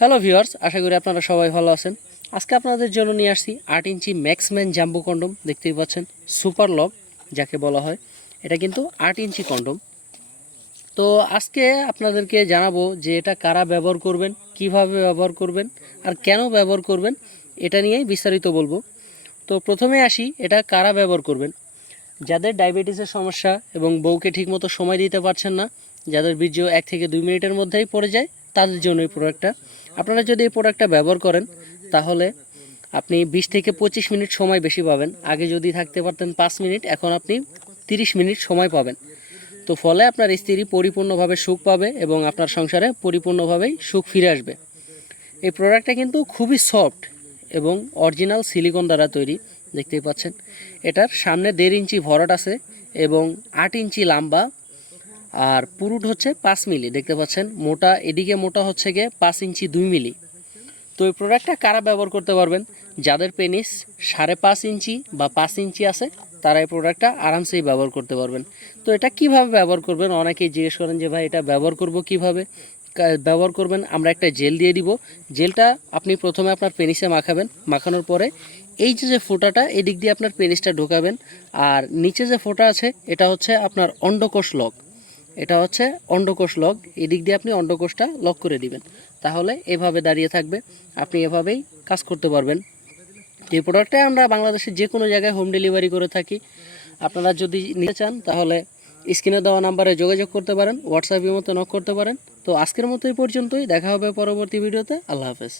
Hello viewers, আশা করি আপনারা সবাই ভালো আছেন। আজকে আপনাদের জন্য নিয়ে আসছি 8 ইঞ্চি ম্যাক্সম্যান জাম্বো কন্ডম। দেখতেই পাচ্ছেন সুপার লক যাকে বলা হয়, এটা কিন্তু 8 ইঞ্চি কন্ডম। তো আজকে আপনাদেরকে জানাবো যে এটা কারা ব্যবহার করবেন, কিভাবে ব্যবহার করবেন আর কেন ব্যবহার করবেন, এটা নিয়েই বিস্তারিত বলবো। তো প্রথমে আসি, এটা কারা ব্যবহার করবেন। যাদের ডায়াবেটিসের সমস্যা এবং বউকে ঠিকমতো সময় দিতে পারছেন না, যাদের বীর্য 1 থেকে 2 মিনিটের মধ্যেই পড়ে যায়, তাদের জন্য এই প্রোডাক্টটা। আপনারা যদি এই প্রোডাক্টটা ব্যবহার করেন তাহলে আপনি 20 থেকে 25 মিনিট সময় বেশি পাবেন। আগে যদি থাকতে পারতেন 5 মিনিট, এখন আপনি 30 মিনিট সময় পাবেন। তো ফলে আপনার স্ত্রী পরিপূর্ণভাবে সুখ পাবে এবং আপনার সংসারে পরিপূর্ণভাবেই সুখ ফিরে আসবে। এই প্রোডাক্টটা কিন্তু খুবই সফট এবং অরিজিনাল সিলিকন দ্বারা তৈরি। দেখতেই পাচ্ছেন এটার সামনে 1.5 ইঞ্চি ভরাট আছে এবং 8 ইঞ্চি লম্বা, আর পুরুট হচ্ছে 5 মিলি। দেখতে পাচ্ছেন মোটা, এদিকে মোটা হচ্ছে গিয়ে 5 ইঞ্চি 2 মিলি। তো এই প্রোডাক্টটা কারা ব্যবহার করতে পারবেন? যাদের পেনিস 5.5 ইঞ্চি বা 5 ইঞ্চি আছে তারা এই প্রোডাক্টটা আরামসেই ব্যবহার করতে পারবেন। তো এটা কিভাবে ব্যবহার করবেন, অনেকেই জিজ্ঞেস করেন যে ভাই এটা ব্যবহার করব কিভাবে। ব্যবহার করবেন, আমরা একটা জেল দিয়ে দিব। জেলটা আপনি প্রথমে আপনার পেনিসে মাখাবেন, মাখানোর পরে এই যে ফোঁটাটা এদিক দিয়ে আপনার পেনিসটা ঢোকাবেন, আর নিচে যে ফোঁটা আছে এটা হচ্ছে আপনার অন্ডকোষ লক। এটা হচ্ছে অন্ডকোষ লক, এদিক দিয়ে আপনি অন্ডকোষটা লক করে দিবেন, তাহলে এভাবে দাঁড়িয়ে থাকবে। আপনি এভাবেই কাজ করতে পারবেন। এই প্রোডাক্টটা আমরা বাংলাদেশের যে কোনো জায়গায় হোম ডেলিভারি করে থাকি। আপনারা যদি নিতে চান তাহলে স্ক্রিনে দেওয়া নাম্বারে যোগাযোগ করতে পারেন, হোয়াটসঅ্যাপের মতো নক করতে পারেন। তো আজকের মতো এই পর্যন্তই, দেখা হবে পরবর্তী ভিডিওতে। আল্লাহ হাফেজ।